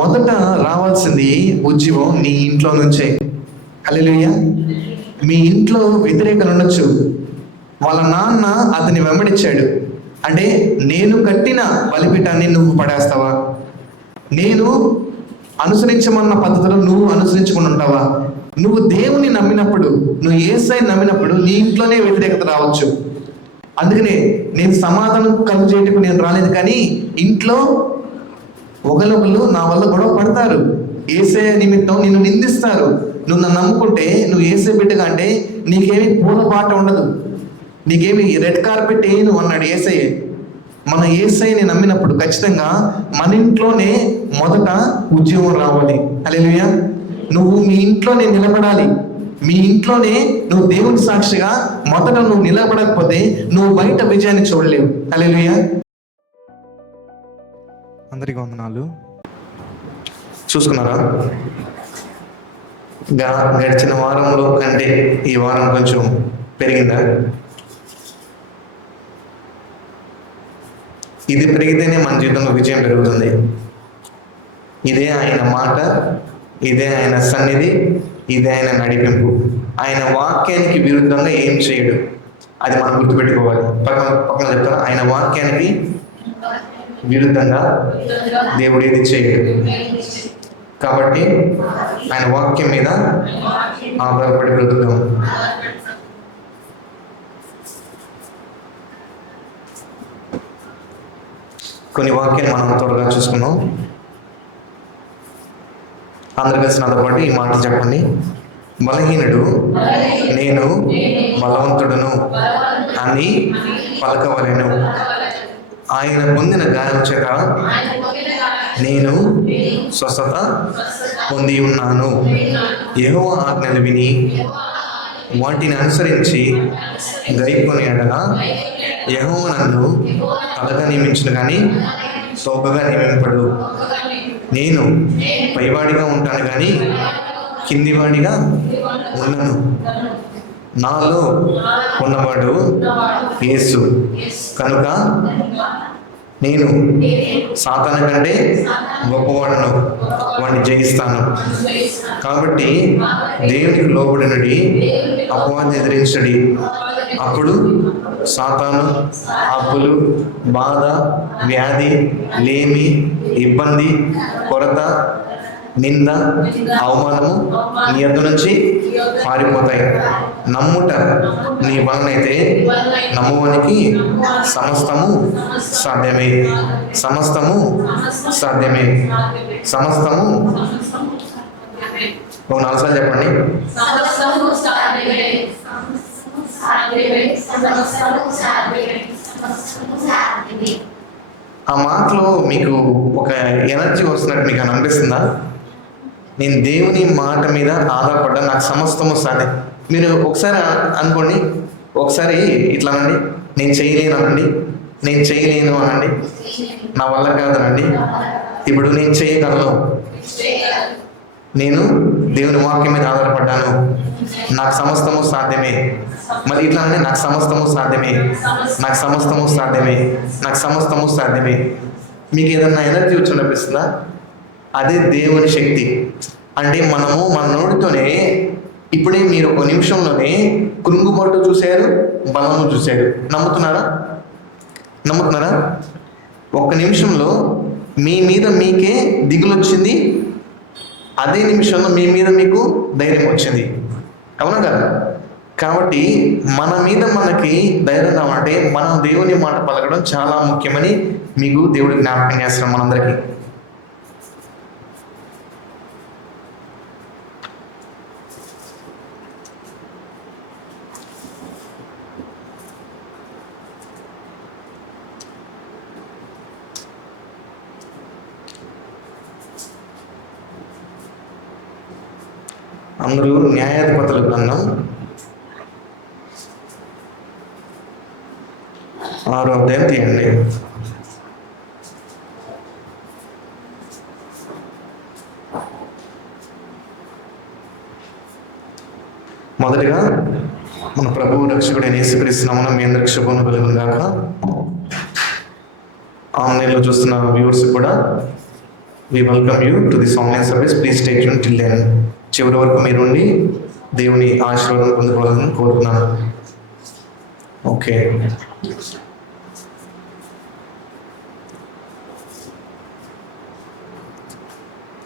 మొదట రావాల్సింది ఉద్యమం నీ ఇంట్లో నుంచే. హల్లెలూయా. మీ ఇంట్లో వ్యతిరేకలు ఉండొచ్చు. వాళ్ళ నాన్న అతని వెంబడించాడు అంటే నేను కట్టిన బలిపీఠాన్ని నువ్వు పడేస్తావా? నేను అనుసరించమన్న పద్ధతిలో నువ్వు అనుసరించుకుని ఉంటావా? నువ్వు దేవుని నమ్మినప్పుడు, నువ్వు యేసయ్యని నమ్మినప్పుడు నీ ఇంట్లోనే వ్యతిరేకత రావచ్చు. అందుకనే నేను సమాధానం కలుగజేయటకు నేను రాలేదు, కానీ ఇంట్లో ఒకళ్ళు నా వల్ల గొడవ పడతారు. యేసయ్య నిమిత్తం నిన్ను నిందిస్తారు. నువ్వు నన్ను నమ్ముకుంటే, నువ్వు యేసయ్య బిడ్డగా అంటే నీకేమి పూలపాట ఉండదు, నీకేమి రెడ్ కార్పెట్ వేయను అన్నాడు యేసయ్య. మన యేసయ్యని నమ్మినప్పుడు ఖచ్చితంగా మన ఇంట్లోనే మొదట ఉద్యోగం రావాలి. హల్లెలూయా. నువ్వు మీ ఇంట్లోనే నిలబడాలి. మీ ఇంట్లోనే నువ్వు దేవుని సాక్షిగా మొదట నువ్వు నిలబడకపోతే నువ్వు బయట విజయాన్ని చూడలేవు. హల్లెలూయా. అందరికీ వందనాలు. చూసుకున్నారా? గడిచిన వారంలో కంటే ఈ వారం కొంచెం పెరిగిందా? ఇది పెరిగితేనే మన జీవితంలో విజయం పెరుగుతుంది. ఇదే ఆయన మాట, ఇదే ఆయన సన్నిధి, ఇదే ఆయన నడిపింపు. ఆయన వాక్యానికి విరుద్ధంగా ఏం చేయడు, అది మనం గుర్తుపెట్టుకోవాలి. పక్కన చెప్తాను, ఆయన వాక్యానికి విరుద్ధంగా దేవుడు ఏది చేయడు. కాబట్టి ఆయన వాక్యం మీద ఆధారపడి బ్రతుకుతాం. కొన్ని వాక్యాలు మనం త్వరగా చూసుకున్నాం. అందరు కలిసి నాతో పాటు ఈ మాట చెప్పండి. బలహీనుడు నేను బలవంతుడును అని పలకవలెను. ఆయన పొందిన గాయం చేత నేను స్వస్థత పొంది ఉన్నాను. యెహోవా ఆజ్ఞలు విని వాటిని అనుసరించి గైకొని ఎడల యెహోవా నన్ను తలగా నియమించును కానీ తోకగా నియమింపడు. నేను పైవాడిగా ఉంటాను కానీ కిందివాడిగా ఉండను. నాలో ఉన్నవాడు యేసు కనుక నేను సాతాను కంటే గొప్పవాడును, వాడిని జయిస్తాను. కాబట్టి దేవునికి లోబడినడి, అపవాదిని ఎదిరించడి. అప్పుడు సాతాను, అప్పులు, బాధ, వ్యాధి, లేమి, ఇబ్బంది, కొరత, నింద, అవమానము నీ యొద్ద నుంచి పారిపోతాయి. నమ్ముట నీ వలనైతే నమ్మువానికి సమస్తము సాధ్యమే. సమస్తము సాధ్యమే. సమస్తము. ఓ 4 సార్లు చెప్పండి. ఆ మాటలో మీకు ఒక ఎనర్జీ వస్తున్నట్టు మీకు అని అనిపిస్తుందా? నేను దేవుని మాట మీద ఆధారపడ్డా, నాకు సమస్తము సాధ్యం. మీరు ఒకసారి అనుకోండి, ఒకసారి ఇట్లా అనండి, నేను చేయలేను అనండి, నేను చేయలేను అనండి, నా వల్ల కాదనండి. ఇప్పుడు నేను చేయగలను, నేను దేవుని వాక్యం మీద ఆధారపడ్డాను, నాకు సమస్తము సాధ్యమే. మరి ఇట్లా అంటే నాకు సమస్తము సాధ్యమే, నాకు సమస్తము సాధ్యమే, నాకు సమస్తము సాధ్యమే. మీకు ఏదన్నా ఎనర్జీ వచ్చి అనిపిస్తుందా? అదే దేవుని శక్తి. అంటే మనము మన నోటితోనే ఇప్పుడే మీరు ఒక నిమిషంలోనే కృంగుబాటు చూశారు, బలము చూశారు. నమ్ముతున్నారా? నమ్ముతున్నారా? ఒక్క నిమిషంలో మీ మీద మీకే దిగులు వచ్చింది, అదే నిమిషంలో మీ మీద మీకు ధైర్యం వచ్చింది. అవునా కదా? కాబట్టి మన మీద మనకి ధైర్యం కావాలంటే మనం దేవుని మాట పలకడం చాలా ముఖ్యమని మీకు దేవుడు జ్ఞాపకం చేస్తున్నాం మనందరికీ. అందరూ న్యాయాధిపతుల గ్రంథం 6వ అధ్యాయం తీయండి. మొదటిగా మన ప్రభువు రక్షకుడైన యేసుక్రీస్తు నామమున మీ అందరికి శుభములు కలుగును గాక. ఆన్లైన్లో చూస్తున్న వ్యూవర్స్ కూడా we welcome you to this online service. Please take you till then. చివరి వరకు మీరు ఉండి దేవుని ఆశీర్వాదం పొందుకోవాలని కోరుతున్నాను. ఓకే,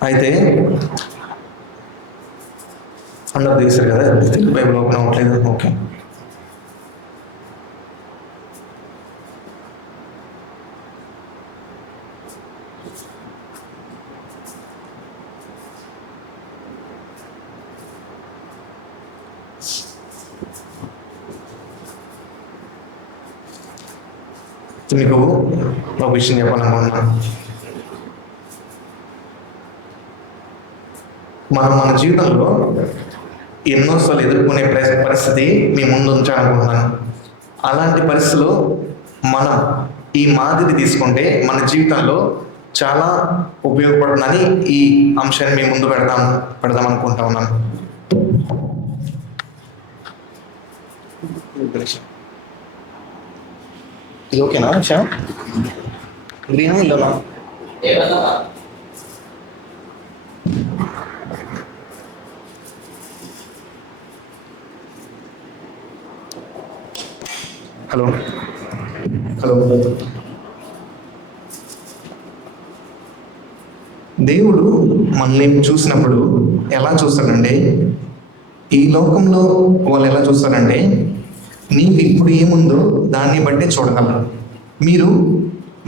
అయితే అందరూ తీశారు కదా, బైబిల్ ఓపెన్ అవ్వట్లేదు. ఓకే, మీకు ఒక విషయం చెప్పాలనుకుంటున్నాను. మనం మన జీవితంలో ఎన్నోసార్లు ఎదుర్కొనే పరిస్థితి మీ ముందు ఉంచాలనుకుంటున్నాను. అలాంటి పరిస్థితిలో మనం ఈ మాదిరి తీసుకుంటే మన జీవితంలో చాలా ఉపయోగపడుతుందని ఈ అంశాన్ని మీ ముందు పెడదాం అనుకుంటా ఉన్నాను. ఇది ఓకేనా శ్యామ్? గ్రీన్ ఇల్లునా? Hello hello. దేవుడు మనల్ని చూసినప్పుడు ఎలా చూస్తాడంటే, ఈ లోకంలో వాళ్ళు ఎలా చూస్తారంటే, నీకు ఇప్పుడు ఏముందో దాన్ని బట్టి చూడగలరు.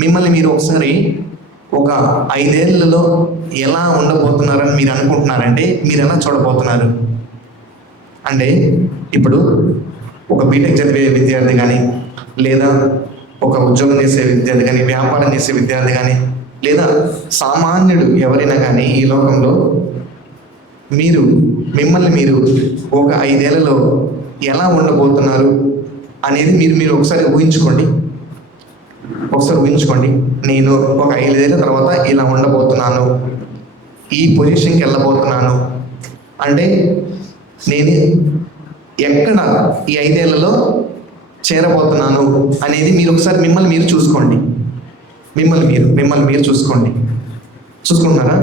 మిమ్మల్ని మీరు ఒకసారి ఒక 5 ఏళ్లలో ఎలా ఉండబోతున్నారని మీరు అనుకుంటున్నారంటే, మీరు ఎలా చూడబోతున్నారు అంటే, ఇప్పుడు ఒక బీటెక్ చదివే విద్యార్థి కానీ, లేదా ఒక ఉద్యోగం చేసే విద్యార్థి కానీ, వ్యాపారం చేసే విద్యార్థి కానీ, లేదా సామాన్యుడు ఎవరైనా కానీ ఈ లోకంలో మిమ్మల్ని మీరు ఒక 5 ఏళ్లలో ఎలా ఉండబోతున్నారు అనేది మీరు ఒకసారి ఊహించుకోండి. నేను ఒక 5 ఏళ్ళ తర్వాత ఇలా ఉండబోతున్నాను, ఈ పొజిషన్కి వెళ్ళబోతున్నాను అంటే నేను ఎక్కడ ఈ 5 ఏళ్లలో చేరబోతున్నాను అనేది మీరు ఒకసారి మిమ్మల్ని మీరు చూసుకోండి. మిమ్మల్ని మీరు చూసుకుంటున్నారా?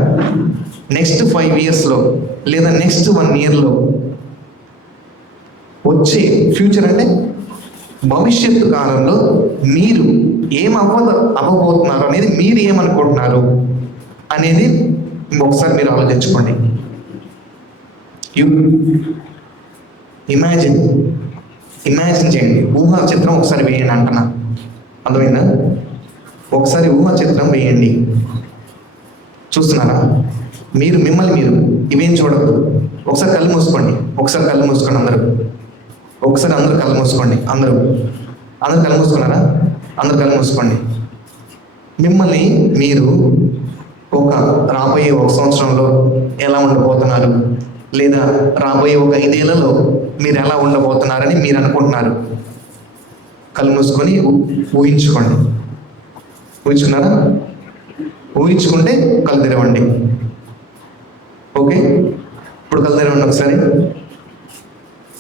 నెక్స్ట్ 5 ఇయర్స్లో లేదా నెక్స్ట్ 1 ఇయర్లో వచ్చే ఫ్యూచర్ అంటే భవిష్యత్తు కాలంలో మీరు అవ్వబోతున్నారు అనేది మీరు ఏమనుకుంటున్నారు అనేది ఒకసారి మీరు ఆలోచించుకోండి. ఇమాజిన్ చేయండి, ఊహా చిత్రం ఒకసారి వేయండి అంటున్నా. అర్థమైందా? ఒకసారి ఊహా చిత్రం వేయండి. చూస్తున్నారా? మిమ్మల్ని మీరు ఇవేం చూడద్దు. ఒకసారి కళ్ళు మూసుకోండి. అందరూ కళ్ళు మూసుకోండి. అందరూ కళ్ళు మూసుకున్నారా? అందరూ కళ్ళు మూసుకోండి. మిమ్మల్ని మీరు రాబోయే 1 సంవత్సరంలో ఎలా ఉండబోతున్నారు, లేదా రాబోయే 5 ఏళ్లలో మీరు ఎలా ఉండబోతున్నారని మీరు అనుకుంటున్నారు. కళ్ళు మూసుకొని ఊహించుకున్నారా? ఊహించుకుంటే కళ్ళు తెరవండి. ఓకే, ఇప్పుడు కళ్ళు తెరవండి ఒకసారి.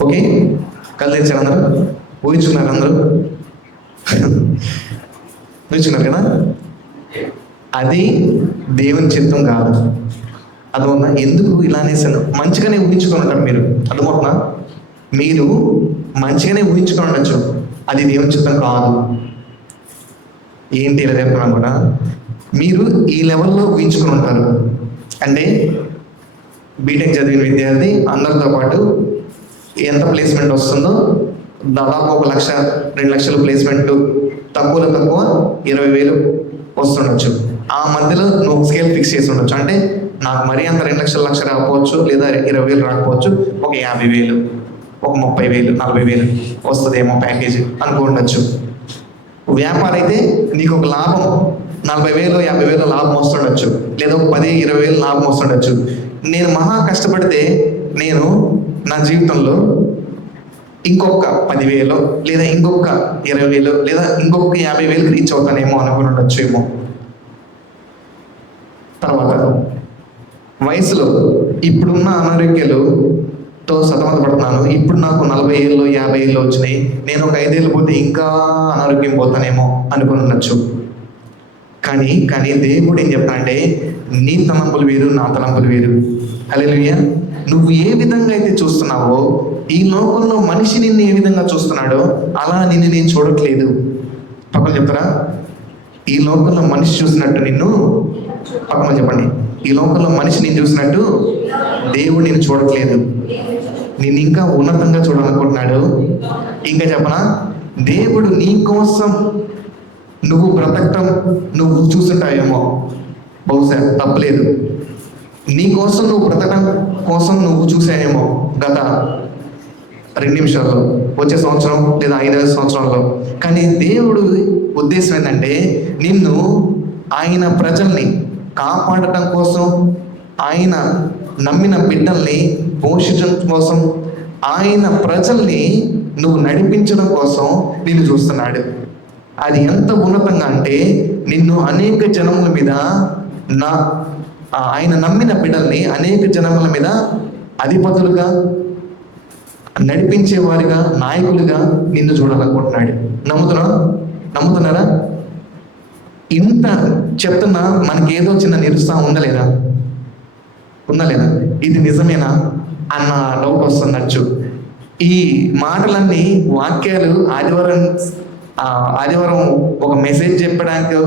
ఓకే, కళ్ళు తెరిచారు అందరూ? ఊహించుకున్నారు అందరూ? ఊహించుకున్నారు కదా? అది దేవుని చిత్తం కాదు. అర్థమవుతుందా? ఎందుకు ఇలా అనేసాను? మంచిగానే ఊహించుకొని ఉంటారు మీరు. అర్థమవుతుందా? మీరు మంచిగానే ఊహించుకొని ఉండొచ్చు, అది దేవుని చిత్తం కాదు. ఏంటి ఇలా చెప్తున్నాను కూడా, మీరు ఈ లెవెల్లో ఊహించుకొని ఉంటారు. అంటే బీటెక్ చదివిన విద్యార్థి అందరితో పాటు ఎంత ప్లేస్మెంట్ వస్తుందో దాదాపు 1 లక్ష 2 లక్షల ప్లేస్మెంట్, తక్కువ 20,000 వస్తుండొచ్చు. ఆ మధ్యలో నువ్వు స్కేల్ ఫిక్స్ చేసి ఉండొచ్చు. అంటే నాకు మరీ అంత 2 లక్ష రాకపోవచ్చు, లేదా 20,000 రాకపోవచ్చు, ఒక 50,000, ఒక 30,000, 40,000 వస్తుందేమో ప్యాకేజ్ అనుకుండొచ్చు. వ్యాపారం అయితే నీకు ఒక లాభం 40,000, 50,000 లాభం వస్తుండొచ్చు, లేదా 10, 20,000 లాభం వస్తుండొచ్చు. నేను మహా కష్టపడితే నేను నా జీవితంలో ఇంకొక 10,000 లేదా ఇంకొక 20,000 లేదా ఇంకొక 50,000 రీచ్ అవుతానేమో అనుకుని ఉండొచ్చు ఏమో. తర్వాత వయసులో ఇప్పుడున్న అనారోగ్యాలతో సతమతపడుతున్నాను. ఇప్పుడు నాకు 40 ఏళ్ళు 50 ఏళ్ళు వచ్చినాయి, నేను ఒక 5 ఏళ్ళు పోతే ఇంకా అనారోగ్యం పోతానేమో అనుకుని ఉండొచ్చు. కానీ దేవుడు ఏం చెప్తానంటే, నీ తలంపులు వేరు, నా తలంపులు వేరు. హల్లెలూయా. నువ్వు ఏ విధంగా అయితే చూస్తున్నావో, ఈ లోకంలో మనిషి నిన్ను ఏ విధంగా చూస్తున్నాడో అలా నిన్ను నేను చూడట్లేదు. పక్కన చెప్తారా? ఈ లోకంలో మనిషి చూసినట్టు నిన్ను, పక్కన చెప్పండి, ఈ లోకంలో మనిషి నేను చూసినట్టు దేవుడు నేను చూడట్లేదు. నేను ఇంకా ఉన్నతంగా చూడాలనుకుంటున్నాడు. ఇంకా చెప్పనా, దేవుడు నీ కోసం నువ్వు బ్రతకటం నువ్వు చూస్తుంటావేమో, బహుశా తప్పలేదు. నీ కోసం నువ్వు బ్రతకటం కోసం నువ్వు చూసావేమో గత 2 నిమిషాల్లో, వచ్చే సంవత్సరం లేదా 5 సంవత్సరాల్లో. కానీ దేవుడు ఉద్దేశం ఏంటంటే నిన్ను, ఆయన ప్రజల్ని కాపాడటం కోసం, ఆయన నమ్మిన బిడ్డల్ని పోషించడం కోసం, ఆయన ప్రజల్ని నువ్వు నడిపించడం కోసం నిన్ను చూస్తున్నాడు. అది ఎంత ఉన్నతంగా అంటే నిన్ను అనేక జనముల మీద, ఆయన నమ్మిన బిడ్డల్ని అనేక జనముల మీద అధిపతులుగా, నడిపించేవారిగా, నాయకులుగా నిన్ను చూడాలనుకుంటున్నాడు. నమ్ముతున్నారా? ఇంత చెప్తున్నా మనకి ఏదో చిన్న నిరుత్సాహం ఉందా లేదా? ఇది నిజమేనా అన్న డౌట్ వస్తుందచ్చు. ఈ మాటలన్నీ, వాక్యాలు ఆదివారం ఒక మెసేజ్ చెప్పడానికి,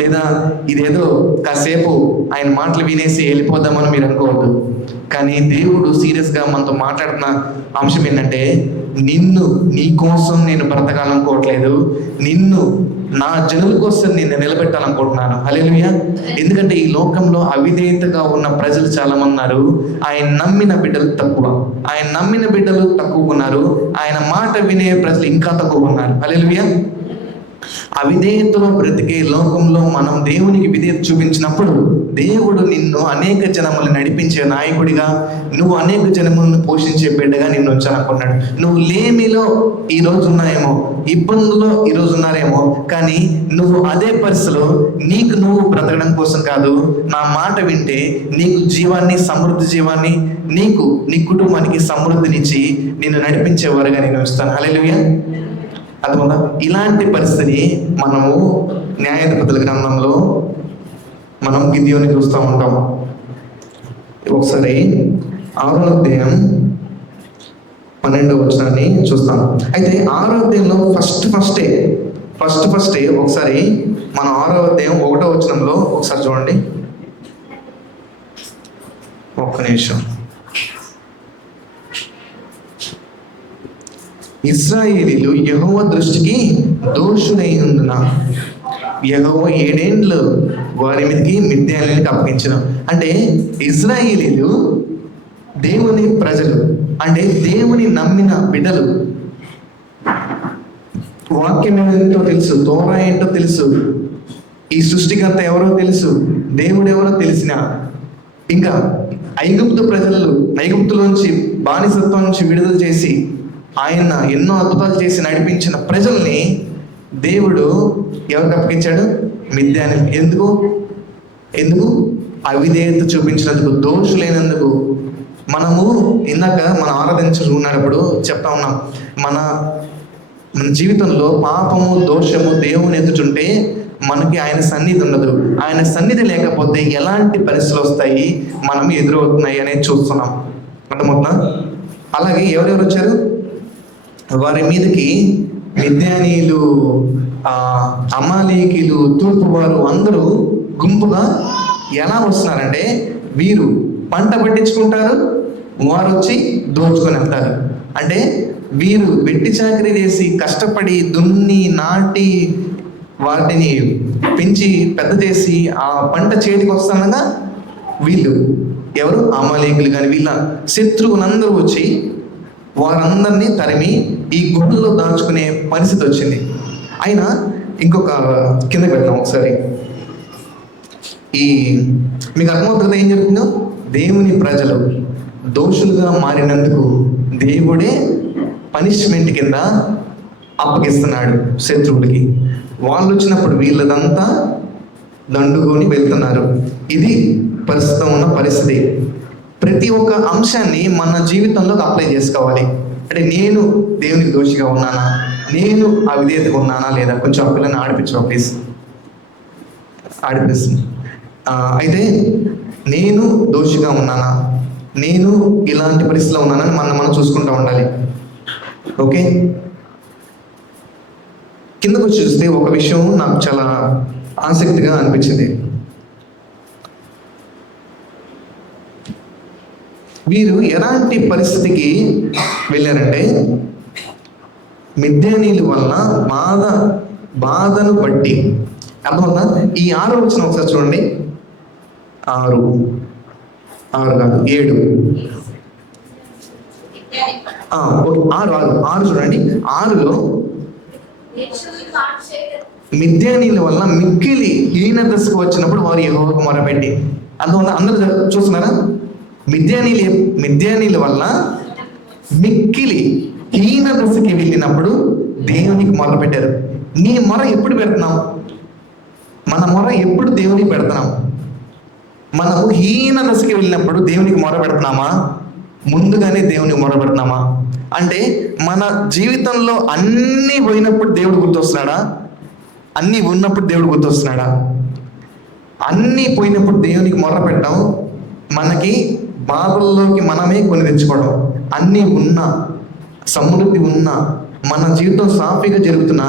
లేదా ఇదేదో కాసేపు ఆయన మాటలు వినేసి వెళ్ళిపోదామని మీరు అనుకోవద్దు. కానీ దేవుడు సీరియస్గా మనతో మాట్లాడుతున్న అంశం ఏంటంటే, నీ కోసం నేను బ్రతకాలనుకోవట్లేదు, నిన్ను నా జనుల కోసం నేను నిలబెట్టాలనుకుంటున్నాను. హల్లెలూయా. ఎందుకంటే ఈ లోకంలో అవిధేయతగా ఉన్న ప్రజలు చాలా మంది ఉన్నారు. ఆయన నమ్మిన బిడ్డలు తక్కువ ఉన్నారు. ఆయన మాట వినే ప్రజలు ఇంకా తక్కువ ఉన్నారు. హల్లెలూయా. అవిధేయతలో బ్రతికే లోకంలో మనం దేవునికి విధేయత చూపించినప్పుడు దేవుడు నిన్ను అనేక జనములను నడిపించే నాయకుడిగా, నువ్వు అనేక జనములను పోషించే బిడ్డగా నిన్ను ఉంచాలనుకున్నాడు. నువ్వు లేమిలో ఈరోజు ఉన్నాయేమో, ఇబ్బందుల్లో ఈరోజు ఉన్నారేమో, కానీ నువ్వు అదే పరిస్థితిలో నీకు నువ్వు బ్రతకడం కోసం కాదు, నా మాట వింటే నీకు జీవాన్ని, సమృద్ధి జీవాన్ని, నీకు నీ కుటుంబానికి సమృద్ధినిచ్చి నిన్ను నడిపించేవారుగా నేను ఉంచుతాను. హల్లెలూయా. అర్థమవుతుందా? ఇలాంటి పరిస్థితిని మనము న్యాయాధిపతుల గ్రంథంలో మనం గిద్యోని చూస్తూ ఉంటాం. ఒకసారి 6వ అధ్యాయం 12వ వచనాన్ని చూస్తాం. అయితే 6వ అధ్యాయంలో ఫస్ట్ ఒకసారి మన 6వ అధ్యాయం 1వ వచనంలో ఒకసారి చూడండి. ఒక్క నిమిషం. ఇశ్రాయేలీయులు యెహోవా దృష్టికి దోషులైనందున యెహోవా 7 ఏండ్లు వారి మీదకి మిద్యానీయులకు అప్పగించను. అంటే ఇశ్రాయేలీయులు దేవుని ప్రజలు, అంటే దేవుని నమ్మిన బిడ్డలు. వాక్యం ఏంటో తెలుసు, తోరా ఏంటో తెలుసు, ఈ సృష్టికర్త ఎవరో తెలుసు, దేవుడు ఎవరో తెలిసిన, ఇంకా ఐగుప్తులోంచి బానిసత్వం నుంచి విడుదల చేసి ఆయన ఎన్నో అద్భుతాలు చేసి నడిపించిన ప్రజల్ని దేవుడు ఎవరికి అప్పగించాడు? మిద్యానీయులకు. ఎందుకు? అవిధేయత చూపించినందుకు, దోషులైనందుకు. మనము ఇందాక మనం ఆరాధించుకున్నప్పుడు చెప్తా ఉన్నాం, మన జీవితంలో పాపము, దోషము దేవుని ఎదుటుంటే మనకి ఆయన సన్నిధి ఉండదు. ఆయన సన్నిధి లేకపోతే ఎలాంటి పరిస్థితులు వస్తాయి, మనం ఎదురవుతున్నాయి అనేది చూస్తున్నాం. అర్థమవుతుందా? అలాగే ఎవరెవరు వచ్చారు? వారి మీదకి మిద్యానీయులు, అమాలేకీయులు, తూర్పు వారు అందరూ గుంపుగా ఎలా వస్తున్నారంటే, వీరు పంట పట్టించుకుంటారు, వారు వచ్చి దోచుకొని వెళ్తారు. అంటే వీరు వెట్టి చాకరీ చేసి కష్టపడి దున్ని నాటి వాటిని పెంచి పెద్ద చేసి ఆ పంట చేతికి వస్తానగా వీళ్ళు ఎవరు? అమాలేకీయులు. కానీ వీళ్ళ శత్రువులందరూ వచ్చి వారందరినీ తరిమి ఈ గుడ్లలో దాచుకునే పరిస్థితి వచ్చింది. అయినా ఇంకొక కిందకి వెళ్తాం ఒకసారి. మీకు అర్థమవుతుంది ఏం జరుగుతుందో? దేవుని ప్రజలు దోషులుగా మారినందుకు దేవుడే పనిష్మెంట్ కింద అప్పగిస్తున్నాడు శత్రువుడికి. వాళ్ళు వచ్చినప్పుడు వీళ్ళదంతా దండుకొని వెళ్తున్నారు. ఇది ప్రస్తుతం ఉన్న పరిస్థితి. ప్రతి ఒక్క అంశాన్ని మన జీవితంలోకి అప్లై చేసుకోవాలి. అంటే నేను దేవునికి దోషిగా ఉన్నానా, నేను అవిధేయతగా ఉన్నానా లేదా? కొంచెం ఆ పిల్లని ఆడిపించు ప్లీజ్. ఆడిపిస్తుంది. అయితే నేను దోషిగా ఉన్నానా, నేను ఇలాంటి పరిస్థితిలో ఉన్నానని మనం చూసుకుంటూ ఉండాలి. ఓకే, కిందకు వచ్చి చూస్తే ఒక విషయం నాకు చాలా ఆసక్తిగా అనిపించింది. వీరు ఎలాంటి పరిస్థితికి వెళ్ళారంటే, మిద్యానీయుల వల్ల బాధను బట్టి. అర్థమవుతా? ఈ 6 వచ్చిన ఒకసారి చూడండి. 6 కాదు 7 6 చూడండి. 6లో మిద్యానీయుల వల్ల మిక్కిలి హీన దశకు వచ్చినప్పుడు వారు యెహోవాకు మొరపెట్టి. అందువల్ల అందరూ చూస్తున్నారా? మిద్యానీయుల వల్ల మిక్కిలి హీన దశకి వెళ్ళినప్పుడు దేవునికి మొర పెట్టారు. నీ మొర ఎప్పుడు పెడుతున్నాం? మన మొర ఎప్పుడు దేవునికి పెడుతున్నాం? మనము హీన దశకి వెళ్ళినప్పుడు దేవునికి మొర పెడుతున్నామా, ముందుగానే దేవునికి మొర పెడుతున్నామా? అంటే మన జీవితంలో అన్నీ పోయినప్పుడు దేవుడు గుర్తొస్తున్నాడా? అన్నీ ఉన్నప్పుడు దేవుడు గుర్తొస్తున్నాడా? అన్నీ పోయినప్పుడు దేవునికి మొర పెట్టడం మనకి బాధల్లోకి మనమే కొని తెచ్చుకోవడం. అన్నీ ఉన్నా, సమృద్ధి ఉన్నా, మన జీవితం సాఫీగా జరుగుతున్న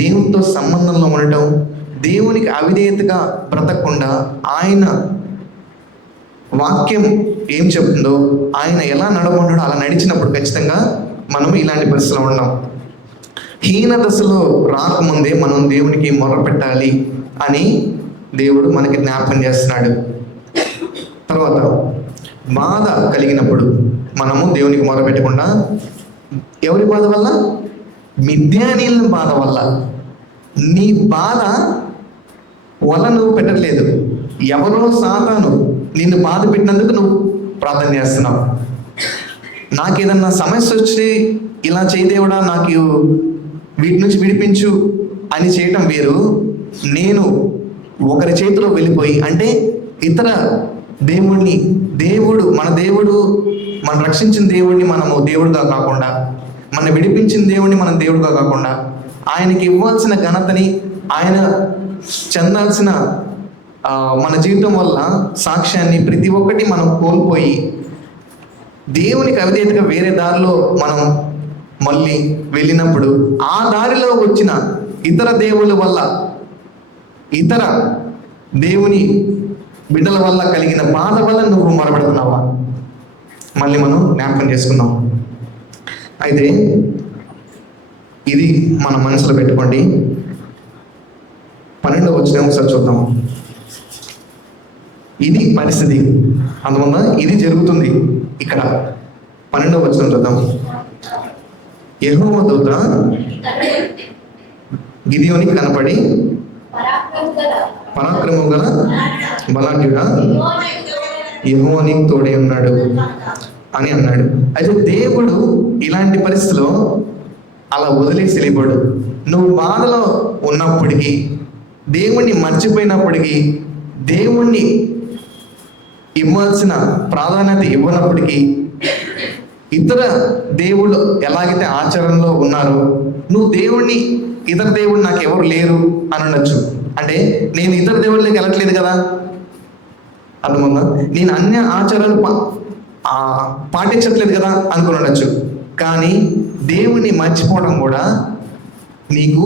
దేవునితో సంబంధంలో ఉండటం, దేవునికి అవిధేయతగా బ్రతకకుండా ఆయన వాక్యం ఏం చెప్తుందో, ఆయన ఎలా నడవమంటాడో అలా నడిచినప్పుడు ఖచ్చితంగా మనం ఇలాంటి పరిస్థితిలో ఉన్నాం. హీన దశలో రాకముందే మనం దేవునికి మొర పెట్టాలి అని దేవుడు మనకి జ్ఞాపకం చేస్తున్నాడు. తర్వాత బాధ కలిగినప్పుడు మనము దేవునికి మొర పెట్టకుండా, ఎవరి బాధ వల్ల? మిద్యానీయుల బాధ వల్ల. నీ బాధ వల్ల నువ్వు పెట్టట్లేదు, ఎవరో సాతాను నిన్ను బాధ పెట్టినందుకు నువ్వు ప్రార్థన చేస్తున్నావు. నాకేదన్నా సమస్య వచ్చి ఇలా చేయదేవుడా, నాకు వీటి నుంచి విడిపించు అని చేయటం వేరు. నేను ఒకరి చేతిలో వెళ్ళిపోయి, అంటే ఇతర మన రక్షించిన దేవుడిని మనము దేవుడిగా కాకుండా, మన విడిపించిన దేవుడిని మనం దేవుడిగా కాకుండా, ఆయనకి ఇవ్వాల్సిన ఘనతని, ఆయన చెందాల్సిన మన జీవితం వల్ల సాక్ష్యాన్ని ప్రతి ఒక్కటి మనం కోల్పోయి దేవునికి అవిధేయతగా వేరే దారిలో మనం మళ్ళీ వెళ్ళినప్పుడు, ఆ దారిలో వచ్చిన ఇతర దేవుళ్ళ వల్ల, ఇతర దేవుని బిడ్డల వల్ల కలిగిన బాధ వల్ల నువ్వు మొరపెడుతున్నావా? మళ్ళీ మనం జ్ఞాపకం చేసుకుందాం. అయితే ఇది మన మనసులో పెట్టుకోండి. 12వ వచనం ఒకసారి చూద్దాం. ఇది పరిస్థితి, అందువల్ల ఇది జరుగుతుంది. ఇక్కడ 12వ వచనం చూద్దాం. యెహోవా దూత గిదెయోనికి కనపడి, పరాక్రమము గల బలాఢ్యుడా, యెహోవా నీకు తోడై ఉన్నాడు అని అన్నాడు. అయితే దేవుడు ఇలాంటి పరిస్థితిలో అలా వదిలేసి వెళ్ళిపోడు. నువ్వు బాధలో ఉన్నప్పటికీ, దేవుణ్ణి మర్చిపోయినప్పటికీ, దేవుణ్ణి ఇవ్వాల్సిన ప్రాధాన్యత ఇవ్వనప్పటికీ, ఇతర దేవుళ్ళు ఎలాగైతే ఆచరణలో ఉన్నారో, నువ్వు దేవుణ్ణి, ఇతర దేవుడు నాకు ఎవరు లేరు అని అనొచ్చు. అంటే నేను ఇతర దేవుళ్ళకి వెళ్ళట్లేదు కదా, అర్థమవుతుందా? నేను అన్య ఆచారాలు పాటించట్లేదు కదా అనుకుని ఉండొచ్చు. కానీ దేవుణ్ణి మర్చిపోవడం కూడా నీకు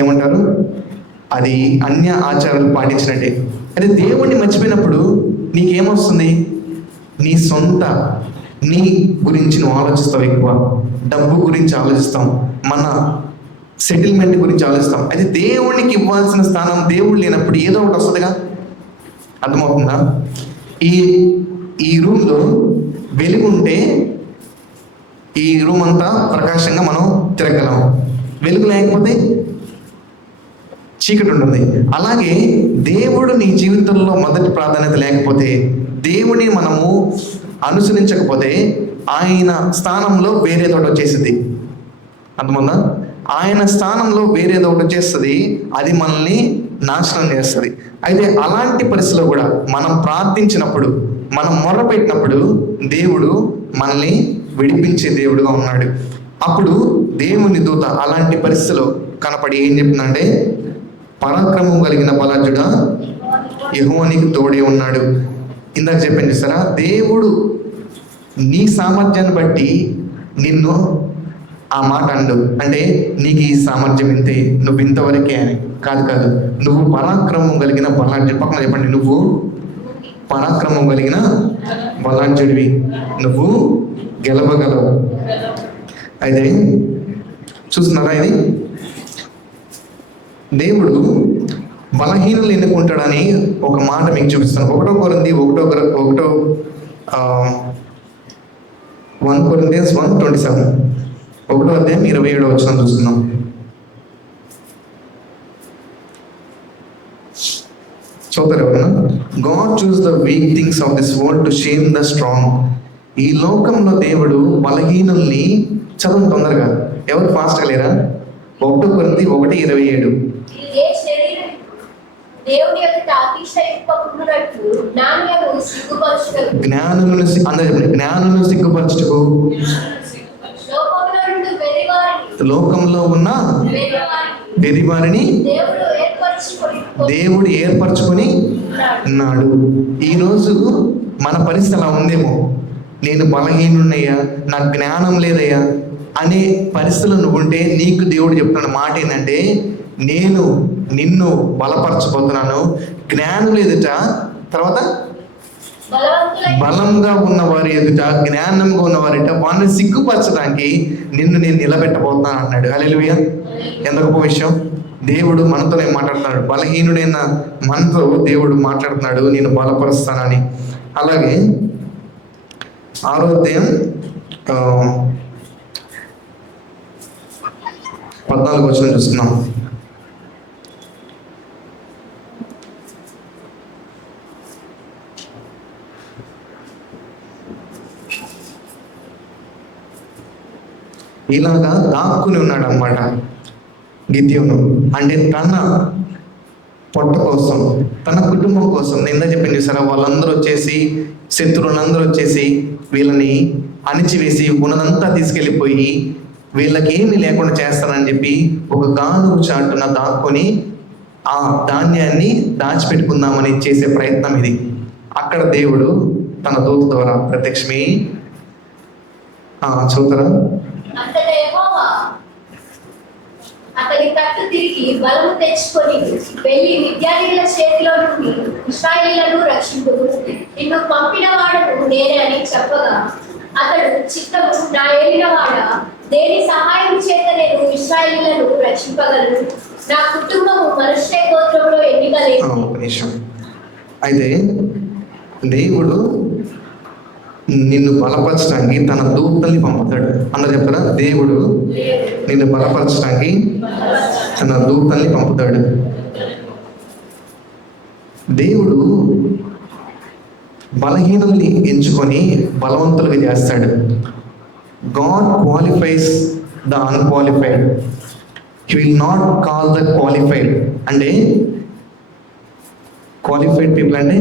ఏమంటారు, అది అన్య ఆచారాలు పాటించినట్టే. అయితే దేవుణ్ణి మర్చిపోయినప్పుడు నీకేమొస్తుంది? నీ గురించి నువ్వు ఆలోచిస్తావు, ఎక్కువ డబ్బు గురించి ఆలోచిస్తాం, మన సెటిల్మెంట్ గురించి ఆలోచిస్తాం. అయితే దేవునికి ఇవ్వాల్సిన స్థానం దేవుడు లేనప్పుడు ఏదో ఒకటి వస్తుందిగా, అర్థమవుతుందా? ఈ రూమ్లో వెలుగుంటే ఈ రూమ్ అంతా ప్రకాశంగా మనం తిరగలం. వెలుగు లేకపోతే చీకటి ఉంటుంది. అలాగే దేవుడు నీ జీవితంలో మొదటి ప్రాధాన్యత లేకపోతే, దేవుని మనము అనుసరించకపోతే, ఆయన స్థానంలో వేరేదో ఒకటి వచ్చేసింది. అర్థమవుతుందా? ఆయన స్థానంలో వేరేదో ఒకటి వచ్చేస్తుంది, అది మనల్ని నాశనం చేస్తుంది. అయితే అలాంటి పరిస్థితిలో కూడా మనం ప్రార్థించినప్పుడు, మనం మొర్రపెట్టినప్పుడు దేవుడు మనల్ని విడిపించే దేవుడుగా ఉన్నాడు. అప్పుడు దేవుని దూత అలాంటి పరిస్థితిలో కనపడి ఏం చెప్తుందంటే, పరాక్రమం కలిగిన బలాఢ్యుడా, యెహోవా నీకు తోడే ఉన్నాడు. ఇందాక చెప్పాను చూసారా, దేవుడు నీ సామర్థ్యాన్ని బట్టి నిన్ను ఆ మాట అండు. అంటే నీకు ఈ సామర్థ్యం ఇంతే, నువ్వు ఇంతవరకే అని కాదు. నువ్వు పరాక్రమం కలిగిన బలాఢ్యుడు. పక్కన చెప్పండి, నువ్వు పరాక్రమం కలిగిన బలాఢ్యుడివి, నువ్వు గెలవగలవు. అయితే చూస్తున్నారా, ఇది దేవుడు బలహీనులు ఎన్నుకుంటాడని ఒక మాట మీకు చూపిస్తాను. 1 Corinthians 1:27, 1వ అధ్యాయం 27వ వచనం చూస్తున్నాం. చదువుతారు ఎవరన్నా? God choose the week things of this world to shame the strong. ఈ లోకంలో దేవుడు బలహీనుల్ని, చదువు తొందరగా, ఎవరు ఫాస్ట్గా లేరా? 1 Corinthians 1:27. జ్ఞానులను సిగ్గుపరచుటకు లోకంలో ఉన్న వెరివారిని దేవుడు ఏర్పరచుకొని ఉన్నాడు. ఈరోజు మన పరిస్థితి అలా ఉందేమో, నేను బలహీనున్నయ్యా, నాకు జ్ఞానం లేదయ్యా అనే పరిస్థితులు నువ్వు ఉంటే, నీకు దేవుడు చెప్తున్న మాట ఏంటంటే, నేను నిన్ను బలపరచబోతున్నాను. జ్ఞానం ఎదుట, తర్వాత బలంగా ఉన్నవారి ఎదుట, జ్ఞానంగా ఉన్నవారిట, వారిని సిగ్గుపరచడానికి నిన్ను నేను నిలబెట్టబోతున్నాను అన్నాడు. హల్లెలూయా. ఎంత గొప్ప విషయం. దేవుడు మనతోనే మాట్లాడుతున్నాడు. బలహీనుడైన మనతో దేవుడు మాట్లాడుతున్నాడు, నేను బలపరుస్తానని. అలాగే 6వ అధ్యాయం 14వ వచనం చూస్తున్నాం. ఇలాగా దాక్కుని ఉన్నాడు అన్నమాట గిద్యోను. అంటే తన పొట్ట కోసం, తన కుటుంబం కోసం. నేను చెప్పాను చూసారా, వాళ్ళందరూ వచ్చేసి, శత్రువులందరూ వచ్చేసి వీళ్ళని అణిచివేసి ఉన్నదంతా తీసుకెళ్ళిపోయి వీళ్ళకి ఏమి లేకుండా చేస్తానని చెప్పి ఒక గానుగు చాటున దాక్కొని ఆ ధాన్యాన్ని దాచిపెట్టుకుందామని చేసే ప్రయత్నం ఇది. అక్కడ దేవుడు తన దూత ద్వారా ప్రత్యక్షమై చదువుతారా, అతని తట్టు తిరిగి బలము తెచ్చుకొని వెళ్ళి మిద్యానీయుల చేతిలో నుండి ఇశ్రాయేలీయులను రక్షింపుము, నిన్ను పంపిన వాడను నేనే అని చెప్పగా, అతడు చిత్తము నా ఏలినవాడా, దేని సహాయం చేత నేను ఇశ్రాయేలీయులను రక్షింపగలను? నా కుటుంబము మనుష్య గోత్రంలో ఎన్నిక లేదు. అయితే దేవుడు నిన్ను బలపరచడానికి తన దూతల్ని పంపుతాడు. అందరూ చెప్తారా, దేవుడు నిన్ను బలపరచడానికి తన దూతల్ని పంపుతాడు. దేవుడు బలహీనుల్ని ఎంచుకొని బలవంతులుగా చేస్తాడు. God qualifies the unqualified, he will not call the qualified. అంటే క్వాలిఫైడ్ పీపుల్ అంటే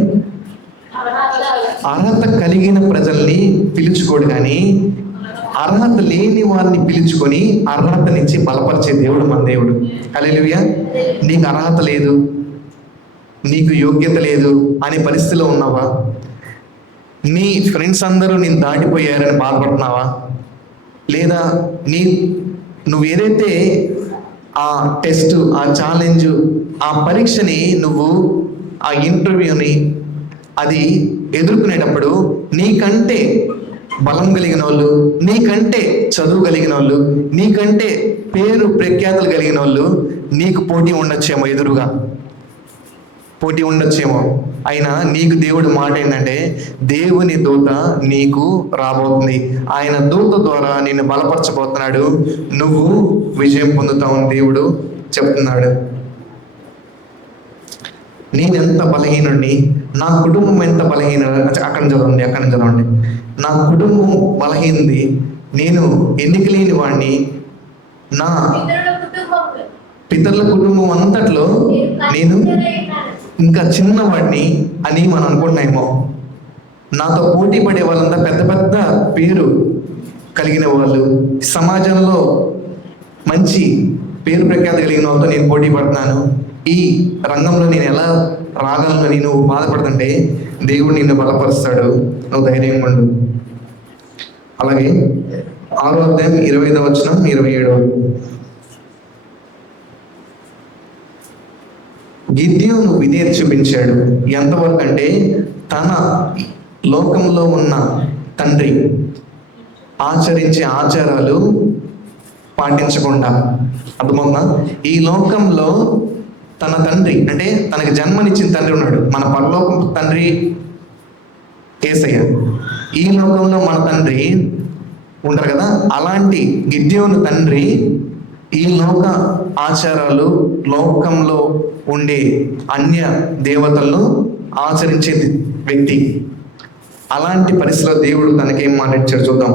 అర్హత కలిగిన ప్రజల్ని పిలుచుకోడు, కానీ అర్హత లేని వారిని పిలుచుకొని అర్హతనిచ్చి బలపరిచే దేవుడు మన దేవుడు. హల్లెలూయా. నీకు అర్హత లేదు, నీకు యోగ్యత లేదు అనే పరిస్థితిలో ఉన్నావా? నీ ఫ్రెండ్స్ అందరూ నేను దాటిపోయారని బాధపడుతున్నావా? లేదా నువ్వు ఏదైతే ఆ టెస్ట్, ఆ ఛాలెంజ్, ఆ పరీక్షని, నువ్వు ఆ ఇంటర్వ్యూని అది ఎదుర్కొనేటప్పుడు నీకంటే బలం కలిగిన వాళ్ళు, నీకంటే చదువు కలిగిన వాళ్ళు, నీకంటే పేరు ప్రఖ్యాతులు కలిగిన వాళ్ళు నీకు పోటీ ఉండొచ్చేమో, ఎదురుగా పోటీ ఉండొచ్చేమో. అయినా నీకు దేవుడు మాట ఏంటంటే, దేవుని దూత నీకు రాబోతుంది, ఆయన దూత ద్వారా నిన్ను బలపరచబోతున్నాడు, నువ్వు విజయం పొందుతావని దేవుడు చెప్తున్నాడు. నేనెంత బలహీనుడిని, నా కుటుంబం ఎంత బలహీన, అక్కడ చదవండి. నా కుటుంబం బలహీనది, నేను ఎన్నిక లేని వాడిని, నా పితరుల కుటుంబం అంతట్లో నేను ఇంకా చిన్నవాడిని అని మనం అనుకుంటున్నామో. నాతో పోటీ పడే వాళ్ళంతా పెద్ద పెద్ద పేరు కలిగిన వాళ్ళు, సమాజంలో మంచి పేరు ప్రఖ్యాతి కలిగిన వాళ్ళతో నేను పోటీ పడుతున్నాను. ఈ రంగంలో నేను ఎలా రాగలని నువ్వు బాధపడుతుంటే దేవుడు నిన్ను బలపరుస్తాడు, నువ్వు ధైర్యంగా ఉండు. అలాగే 6వ అధ్యాయం 25వ వచనం 27వ. గిద్యోను విధేయత చూపించాడు. ఎంతవరకు అంటే తన లోకంలో ఉన్న తండ్రి ఆచరించే ఆచారాలు పాటించకుండా, అర్థమవుతుందా? ఈ లోకంలో తన తండ్రి అంటే తనకి జన్మనిచ్చిన తండ్రి ఉన్నాడు, మన పరలోకం తండ్రి యేసయ్య. ఈ లోకంలో మన తండ్రి ఉంటారు కదా, అలాంటి గిద్యోను తండ్రి ఈ లోక ఆచారాలు, లోకంలో ఉండే అన్య దేవతలను ఆచరించే వ్యక్తి. అలాంటి పరిస్థితిలో దేవుడు తనకేం మాట్లాడాడు చూద్దాం.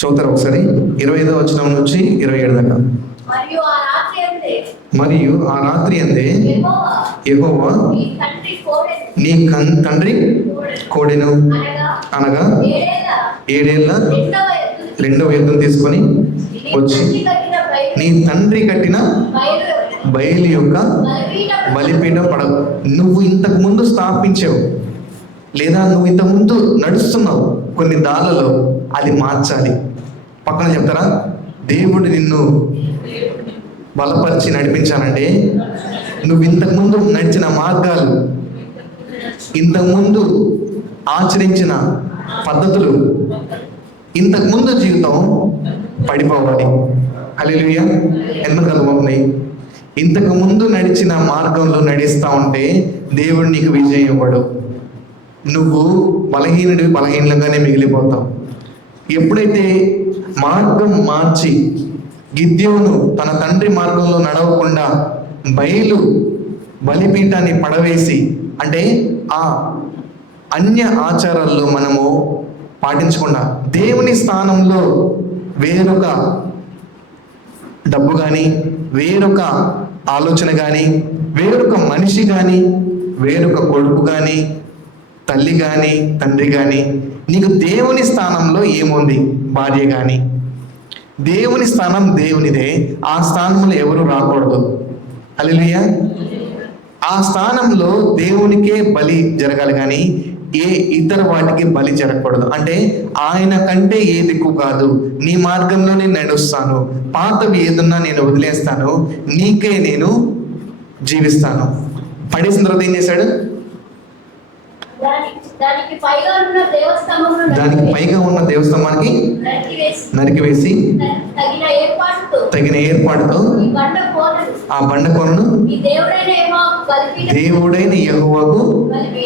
చూద్దాం ఒకసారి 25వ వచనం నుంచి 27 దాకా. మరియు ఆ రాత్రి అందే యెహోవా నీ తండ్రి కోడెను అనగా 7 ఏళ్ల రెండవ ఎద్దును తీసుకొని వచ్చి నీ తండ్రి కట్టిన బయలు యొక్క బలిపీఠం నువ్వు ఇంతకు ముందు స్థాపించావు, లేదా నువ్వు ఇంతకు ముందు నడుస్తున్నావు కొన్ని దాళ్ళలో, అది మార్చాలి. పక్కన చెప్తారా? దేవుడు నిన్ను బలపరిచి నడిపించాలంటే నువ్వు ఇంతకుముందు నడిచిన మార్గాలు, ఇంతకుముందు ఆచరించిన పద్ధతులు, ఇంతకుముందు జీవితం పడిపోవాలి. హల్లెలూయా. ఎందుకు అర్థమవుతున్నాయి? ఇంతకు ముందు నడిచిన మార్గంలో నడుస్తూ ఉంటే దేవుడు నీకు విజయం ఇవ్వడు. నువ్వు బలహీనంగానే మిగిలిపోతావు. ఎప్పుడైతే మార్గం మార్చి గిద్యోను తన తండ్రి మార్గంలో నడవకుండా బలిపీఠాన్ని పడవేసి, అంటే ఆ అన్య ఆచారాల్లో మనము పాటించకుండా దేవుని స్థానంలో వేరొక డబ్బు కానీ, వేరొక ఆలోచన కానీ, వేరొక మనిషి కానీ, వేరొక కొడుకు కానీ, తల్లి కానీ, తండ్రి కానీ, నీకు దేవుని స్థానంలో ఏముంది? భార్య కానీ. దేవుని స్థానం దేవునిదే, ఆ స్థానంలో ఎవరు రాకూడదు. హల్లెలూయా. ఆ స్థానంలో దేవునికే బలి జరగాలి కానీ ఏ ఇతర వాటికి బలి జరగకూడదు. అంటే ఆయన కంటే ఏది ఎక్కువ కాదు, నీ మార్గంలో నేను నడుస్తాను, పాతవి ఏదున్నా నేను వదిలేస్తాను, నీకే నేను జీవిస్తాను. పడేసిన తర్వాత ఏం చేశాడు? దానికి పైగా ఉన్న దేవస్తంభానికి నరికివేసి తగిన ఏర్పాటుతో ఆ బండ కోనను దేవుడైన యెహోవాకు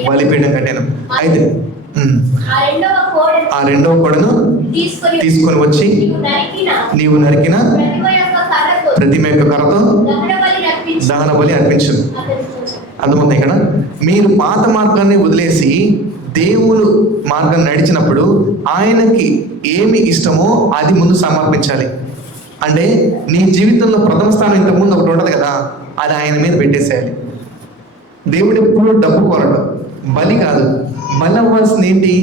బలిపీఠం కట్టాను. అయితే ఆ రెండవ కోడను తీసుకొని వచ్చి నీవు నరికిన ప్రతిమ యొక్క కర్రతో దహన బలి అర్పించు. అర్థమవుతుంది ఇక్కడ? మీరు పాత మార్గాన్ని వదిలేసి దేవుడు మార్గం నడిచినప్పుడు ఆయనకి ఏమి ఇష్టమో అది ముందు సమర్పించాలి. అంటే నీ జీవితంలో ప్రథమ స్థానం ఇంతకుముందు ఒకటి ఉండదు కదా, అది ఆయన మీద పెట్టేసేయాలి. దేవుడు ఎప్పుడు డబ్బు కోరడు, బలి కాదు. బలి అవ్వాల్సింది ఏంటి?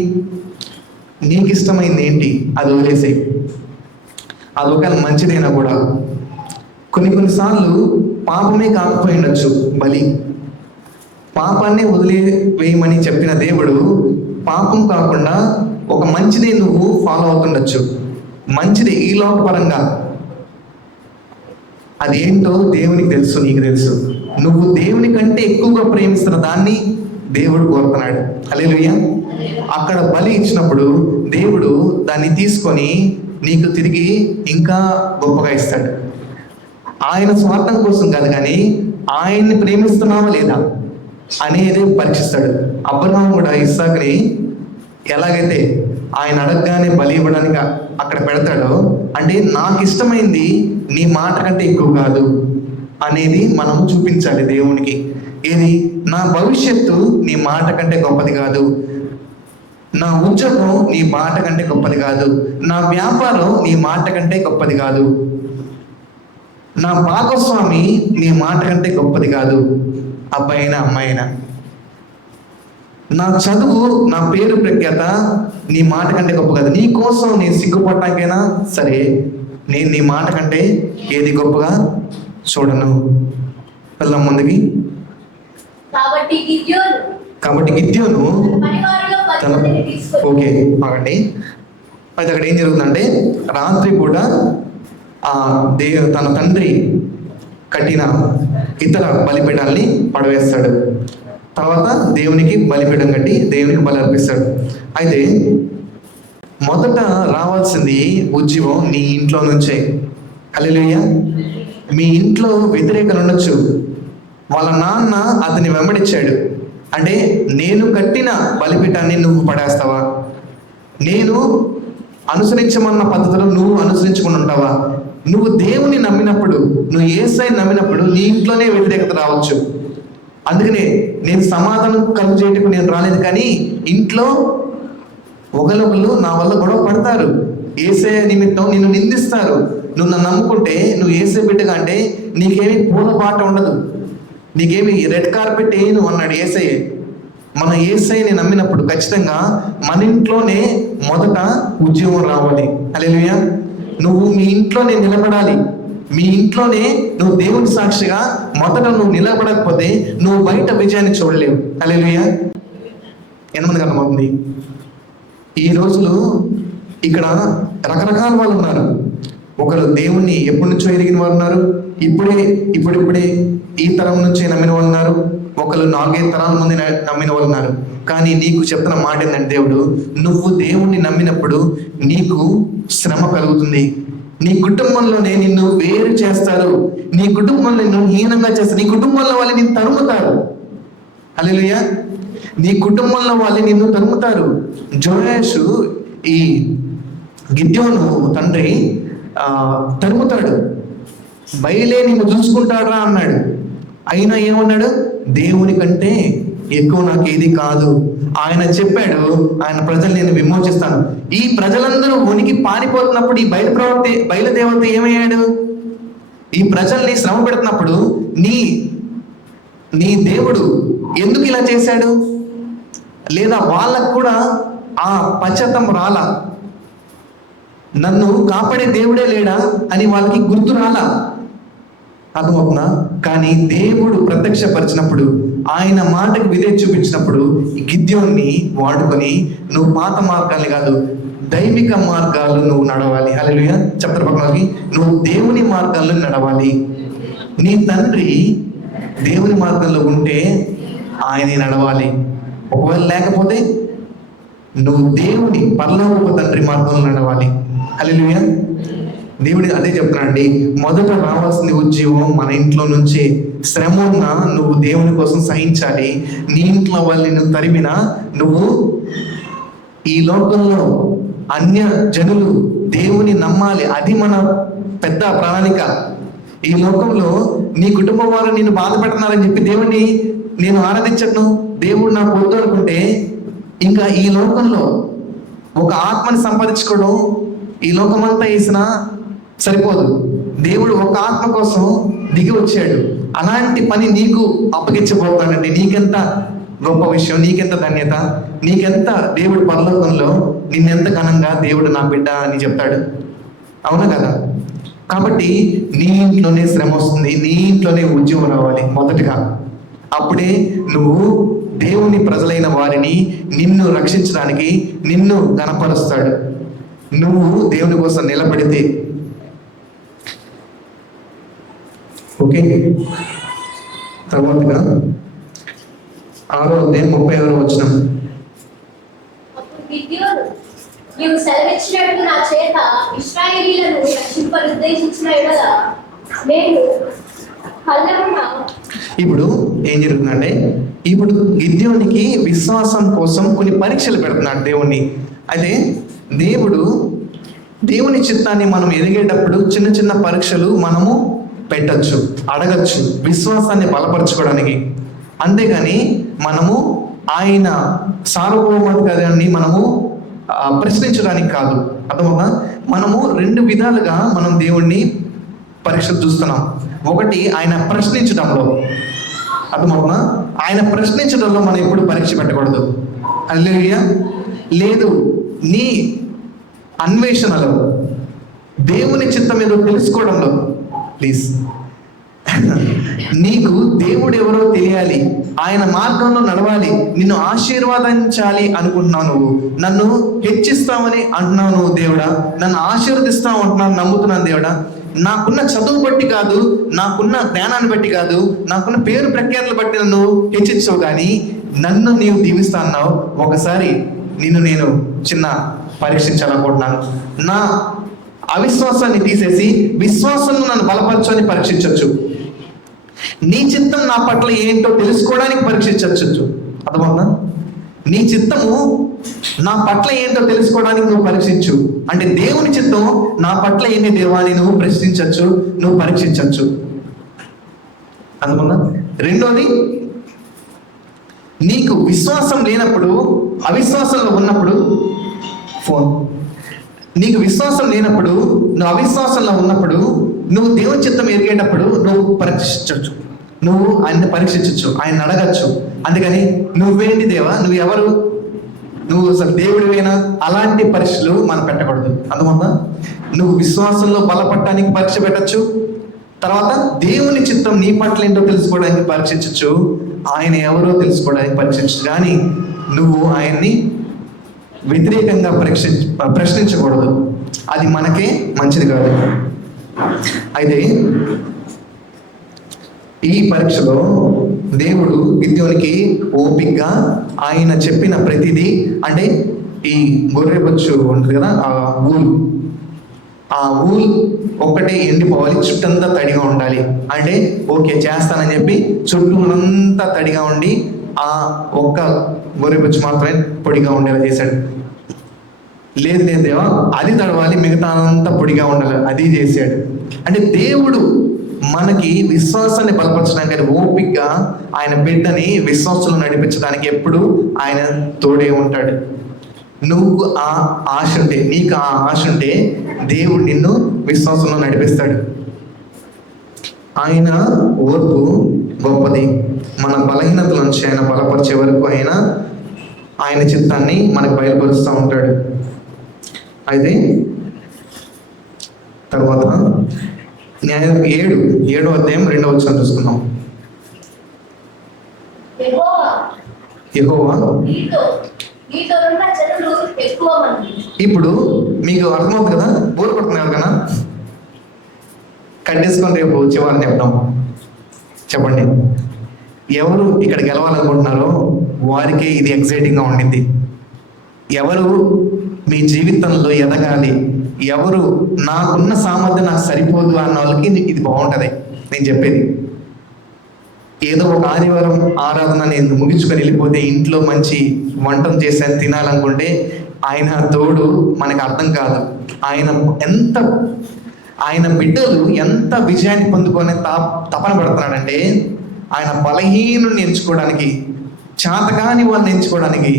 నీకు ఇష్టమైంది ఏంటి అది వదిలేసేయి. అది ఒకవేళ మంచిదైనా కూడా కొన్నిసార్లు పాపమే కాకపోయి ఉండొచ్చు బలి. పాపాన్ని వదిలివేయమని చెప్పిన దేవుడు పాపం కాకుండా ఒక మంచిదే నువ్వు ఫాలో అవుతుండొచ్చు. మంచిది ఈ లోకపరంగా, అదేంటో దేవునికి తెలుసు, నీకు తెలుసు. నువ్వు దేవుని కంటే ఎక్కువగా ప్రేమిస్తున్న దాన్ని దేవుడు కోరుతున్నాడు. హల్లెలూయా. అక్కడ బలి ఇచ్చినప్పుడు దేవుడు దాన్ని తీసుకొని నీకు తిరిగి ఇంకా గొప్పగా ఇస్తాడు. ఆయన స్వార్థం కోసం కాదు, కానీ ఆయన్ని ప్రేమిస్తున్నావా లేదా అనేది పరీక్షిస్తాడు. అబ్రహాము కూడా ఇస్సాకుని ఎలాగైతే ఆయన అడగగానే బలి ఇవ్వడానికి అక్కడ పెడతాడో, అంటే నాకు ఇష్టమైంది నీ మాట కంటే ఎక్కువ కాదు అనేది మనం చూపించాలి దేవునికి. ఏది? నా భవిష్యత్తు నీ మాట కంటే గొప్పది కాదు, నా ఉద్యోగం నీ మాట కంటే గొప్పది కాదు, నా వ్యాపారం నీ మాట కంటే గొప్పది కాదు, నా భాగస్వామి నీ మాట కంటే గొప్పది కాదు, అబ్బాయినా అమ్మాయినా, నా చదువు, నా పేరు ప్రఖ్యాత నీ మాట కంటే గొప్ప కాదు. నీ కోసం నేను సిగ్గుపడటానికైనా సరే, నేను నీ మాట కంటే ఏది గొప్పగా చూడను. వెళ్దాం ముందుకి. కాబట్టి గిద్యోను తన ఓకే ఆగండి. అయితే అక్కడ ఏం జరుగుతుందంటే రాత్రి కూడా తన తండ్రి కట్టిన ఇతర బలిపీఠాలని పడవేస్తాడు. తర్వాత దేవునికి బలిపీఠం కట్టి దేవునికి బలి అర్పిస్తాడు. అయితే మొదట రావాల్సింది ఉజ్జీవం నీ ఇంట్లో నుంచే. హల్లెలూయా. మీ ఇంట్లో వ్యతిరేకలు ఉండొచ్చు. వాళ్ళ నాన్న అతని వెంబడించాడు అంటే నేను కట్టిన బలిపీఠాన్ని నువ్వు పడేస్తావా? నేను అనుసరించమన్న పద్ధతిలో నువ్వు అనుసరించుకుని ఉంటావా? నువ్వు దేవుని నమ్మినప్పుడు, నువ్వు యేసయ్యని నమ్మినప్పుడు నీ ఇంట్లోనే వ్యతిరేకత రావచ్చు. అందుకనే నేను సమాధానం కలుగజేయటకు నేను రాలేదు, కానీ ఇంట్లో ఒకళ్ళు నా వల్ల గొడవ పడతారు. యేసయ్య నిమిత్తం నిన్ను నిందిస్తారు. నువ్వు నన్ను నమ్ముకుంటే, నువ్వు యేసయ్య బిడ్డగా అంటే నీకేమి పూలబాట ఉండదు, నీకేమి రెడ్ కార్పెట్ వేయను అన్నాడు యేసయ్య. మన యేసయ్యని నమ్మినప్పుడు ఖచ్చితంగా మన ఇంట్లోనే మొదట ఉద్యోగం రావాలి. హల్లెలూయా. నువ్వు మీ ఇంట్లోనే నిలబడాలి. మీ ఇంట్లోనే నువ్వు దేవుని సాక్షిగా మొదట నువ్వు నిలబడకపోతే నువ్వు బయట విజయాన్ని చూడలేవు. హల్లెలూయా. ఎంతమందికి అర్థమవుతుంది? ఈ రోజులు ఇక్కడ రకరకాల వాళ్ళు ఉన్నారు. ఒకరు దేవుణ్ణి ఎప్పటి నుంచో ఎరిగిన వాళ్ళు ఉన్నారు, ఇప్పుడిప్పుడే ఈ తరం నుంచి నమ్మిన వాళ్ళు ఉన్నారు, ఒకరు 4-5 తరాల ముందు నమ్మిన వాళ్ళు ఉన్నారు. కానీ నీకు చెప్తున్న మాట ఏంటంటే, దేవుడు నువ్వు దేవుణ్ణి నమ్మినప్పుడు నీకు శ్రమ కలుగుతుంది. నీ కుటుంబంలోనే నిన్ను వేరు చేస్తారు, నీ కుటుంబంలో నిన్ను హీనంగా చేస్తారు, నీ కుటుంబంలో వాళ్ళు నిన్ను తరుముతారు. హల్లెలూయా. నీ కుటుంబంలో వాళ్ళు నిన్ను తరుముతారు. జోయాషు ఈ గిద్యోను తండ్రి తరుముతాడు. బయలే నిన్ను చూసుకుంటాడా అన్నాడు. అయినా ఏమన్నాడు? దేవుని కంటే ఎక్కువ నాకు ఏది కాదు. ఆయన చెప్పాడు, ఆయన ప్రజలు నేను విమోచిస్తాను. ఈ ప్రజలందరూ ఉనికి పారిపోతున్నప్పుడు ఈ బయలుదేవత ఏమయ్యాడు? ఈ ప్రజల్ని శ్రమ పెడుతున్నప్పుడు నీ దేవుడు ఎందుకు ఇలా చేశాడు? లేదా వాళ్ళకు కూడా ఆ పశ్చాత్తాపం రాలా? నన్ను కాపాడే దేవుడే లేడా అని వాళ్ళకి గుర్తు రాలా? అర్థమవుతుందా? కానీ దేవుడు ప్రత్యక్షపరిచినప్పుడు, ఆయన మాటకి విధేయత చూపించినప్పుడు ఈ గిద్యోన్ని వాడుకొని నువ్వు పాత మార్గాల్ని కాదు, దైవిక మార్గాలు నువ్వు నడవాలి. హల్లెలూయా. చెప్తారు పక్కనకి, నువ్వు దేవుని మార్గాల్లో నడవాలి. నీ తండ్రి దేవుని మార్గంలో ఉంటే ఆయనే నడవాలి. ఒకవేళ లేకపోతే నువ్వు దేవుని పరలోకపు తండ్రి మార్గంలో నడవాలి. హల్లెలూయా. దేవుడి అదే చెప్తున్నానండి, మొదట రావాల్సింది ఉద్యోగం మన ఇంట్లో నుంచి. శ్రమ ఉన్నా నువ్వు దేవుని కోసం సహించాలి. నీ ఇంట్లో వాళ్ళని నువ్వు తరిమినా నువ్వు ఈ లోకంలో అన్య జనులు దేవుని నమ్మాలి. అది మన పెద్ద ప్రణాళిక. ఈ లోకంలో నీ కుటుంబం వారు నిన్ను బాధ పెడుతున్నారని చెప్పి దేవుణ్ణి నేను ఆరాధించను, దేవుడు నాకు వద్దు అనుకుంటే ఇంకా ఈ లోకంలో ఒక ఆత్మని సంపాదించుకోవడం ఈ లోకమంతా వేసినా సరిపోదు. దేవుడు ఒక ఆత్మ కోసం దిగి వచ్చాడు. అలాంటి పని నీకు అప్పగించబోతానండి. నీకెంత గొప్ప విషయం, నీకెంత ధన్యత, నీకెంత దేవుడు పరలోకంలో నిన్నెంత ఘనంగా దేవుడు నా బిడ్డ అని చెప్తాడు. అవునా కదా? కాబట్టి నీ ఇంట్లోనే శ్రమ వస్తుంది, నీ ఇంట్లోనే ఉద్యోగం రావాలి మొదటగా. అప్పుడే నువ్వు దేవుని ప్రజలైన వారిని నిన్ను రక్షించడానికి నిన్ను గణపరుస్తాడు. నువ్వు దేవుని కోసం నిలబడితే. ఓకే. తర్వాతగా 6వ అధ్యాయం 36వ వచనం. నీవు సెలవిచ్చినట్టు నా చేత ఇశ్రాయేలీయులను రక్షింపనుద్దేశించిన యెడల నేను కళ్ళమున. ఇప్పుడు ఏం జరుగుతుందంటే, ఇప్పుడు గిద్యోనికి విశ్వాసం కోసం కొన్ని పరీక్షలు పెడుతున్నాడు దేవుణ్ణి. అయితే దేవుని చిత్తాన్ని మనం ఎదిగేటప్పుడు చిన్న చిన్న పరీక్షలు మనము పెట్టచ్చు, అడగచ్చు, విశ్వాసాన్ని బలపరచుకోవడానికి. అంతేగాని మనము ఆయన సార్వభౌమాధికారాన్ని మనము ప్రశ్నించడానికి కాదు. అర్థమవునా? మనము 2 విధాలుగా మనం దేవుణ్ణి పరీక్షలు చూస్తున్నాం. ఒకటి ఆయన ప్రశ్నించడంలో. అర్థమవునా? ఆయన ప్రశ్నించడంలో మనం ఎప్పుడు పరీక్ష పెట్టకూడదు. హల్లెలూయా. లేదు, నీ అన్వేషణలో దేవుని చిత్తం ఏదో తెలుసుకోవడంలో. ప్లీజ్, నీకు దేవుడు ఎవరో తెలియాలి, ఆయన మార్గంలో నడవాలి, నిన్ను ఆశీర్వదించాలి అనుకుంటున్నావు. నువ్వు నన్ను హెచ్చిస్తావని అంటున్నావు నువ్వు దేవుడా, నన్ను ఆశీర్వదిస్తావు అంటున్నావు, నమ్ముతున్నాను దేవుడా. నాకున్న చదువు బట్టి కాదు, నాకున్న జ్ఞానాన్ని బట్టి కాదు, నాకున్న పేరు ప్రఖ్యాతులు బట్టి నన్ను హెచ్చించవు, కానీ నన్ను నీవు దీవిస్తా అన్నావు. ఒకసారి నిన్ను నేను చిన్న పరీక్షించాలనుకుంటున్నాను. నా అవిశ్వాసాన్ని తీసేసి విశ్వాసంలో నన్ను బలపరచని పరీక్షించవచ్చు. నీ చిత్తం నా పట్ల ఏంటో తెలుసుకోవడానికి పరీక్షించవచ్చు. అర్థమవుతుందా? నీ చిత్తము నా పట్ల ఏంటో తెలుసుకోవడానికి నువ్వు పరీక్షించు. అంటే దేవుని చిత్తం నా పట్ల ఏంటి దేవా అని నువ్వు ప్రశ్నించవచ్చు, నువ్వు పరీక్షించవచ్చు. అర్థమవుతుందా? రెండోది, నీకు విశ్వాసం లేనప్పుడు, అవిశ్వాసంలో ఉన్నప్పుడు, నీకు విశ్వాసం లేనప్పుడు, నువ్వు అవిశ్వాసంలో ఉన్నప్పుడు, నువ్వు దేవుని చిత్తం ఎరిగేటప్పుడు నువ్వు పరీక్షించవచ్చు, నువ్వు ఆయన్ని పరీక్షించవచ్చు, ఆయన అడగచ్చు. అందుకని నువ్వేంటి దేవా, నువ్వు ఎవరు, నువ్వు అసలు దేవుడివేనా, అలాంటి పరీక్షలు మనం పెట్టకూడదు. అందువల్ల నువ్వు విశ్వాసంలో బలపడటానికి పరీక్ష పెట్టచ్చు. తర్వాత దేవుని చిత్తం నీ పట్ల ఏంటో తెలుసుకోవడానికి పరీక్షించవచ్చు, ఆయన ఎవరో తెలుసుకోవడానికి పరీక్షించచ్చు. కానీ నువ్వు ఆయన్ని వ్యతిరేకంగా ప్రశ్నించకూడదు, అది మనకే మంచిది కాదు. అయితే ఈ పరీక్షలో దేవుడు గిద్యోనికి ఓపికగా ఆయన చెప్పిన ప్రతిదీ, అంటే ఈ గొర్రెబొచ్చు ఉంటుంది కదా, ఆ ఊలు ఒక్కటే ఎండిపోవాలి, చుట్టంతా తడిగా ఉండాలి. అంటే ఓకే చేస్తానని చెప్పి చుట్టూనంతా తడిగా ఉండి ఆ ఒక్క గొర్రెబొచ్చు మాత్రమే పొడిగా ఉండేలా చేశాడు. లేదు లేదు దేవా, అది తడవాలి, మిగతా అంతా పొడిగా ఉండాలి, అది చేశాడు. అంటే దేవుడు మనకి విశ్వాసాన్ని బలపరచడానికి ఓపికగా ఆయన బిడ్డని విశ్వాసంలో నడిపించడానికి ఎప్పుడు ఆయన తోడే ఉంటాడు. నువ్వు ఆ ఆశ ఉంటే, నీకు ఆ ఆశ ఉంటే దేవుడు నిన్ను విశ్వాసంలో నడిపిస్తాడు. ఆయన ఓర్పు గొప్పది. మన బలహీనతల నుంచి ఆయన బలపరిచే వరకు ఆయన చిత్తాన్ని మనకు బయలుపరుస్తూ ఉంటాడు. అయితే తర్వాత న్యాయం 7వ అధ్యాయం 2వ వచనం చూసుకుందాం. యెహోవా ఇప్పుడు మీకు అర్థమవుతుంది కదా, బోర్ కొడుతుంది ఎవరికైనా? కట్టేసుకొని రేపు చివరిని చెప్తాం. చెప్పండి, ఎవరు ఇక్కడ గెలవాలనుకుంటున్నారో వారికే ఇది ఎగ్జైటింగ్గా ఉండింది. ఎవరు మీ జీవితంలో ఎదగాలి, ఎవరు నాకున్న సామర్థ్యం నాకు సరిపోదు అన్న వాళ్ళకి ఇది బాగుంటుంది. నేను చెప్పేది ఏదో ఒక ఆదివారం ఆరాధన నేను ముగించుకొని వెళ్ళిపోతే ఇంట్లో మంచి వంటం చేసి తినాలనుకుంటే ఆయన తోడు మనకు అర్థం కాదు. ఆయన బిడ్డలు ఎంత విజయాన్ని పొందుకొని తపన పడుతున్నాడంటే, ఆయన బలహీనుని ఎంచుకోవడానికి, చేతకాని వాళ్ళని ఎంచుకోవడానికి,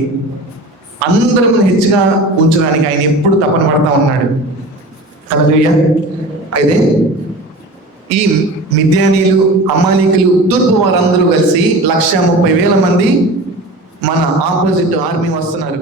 అందరం హెచ్చుగా ఉంచడానికి ఆయన ఎప్పుడు తపన పడతా ఉన్నాడు. హల్లెలూయా. అయితే ఈ మిద్యానీయులు, అమాలీకులు, తూర్పు వారందరూ కలిసి 130,000 మంది మన ఆపోజిట్ ఆర్మీ వస్తున్నారు.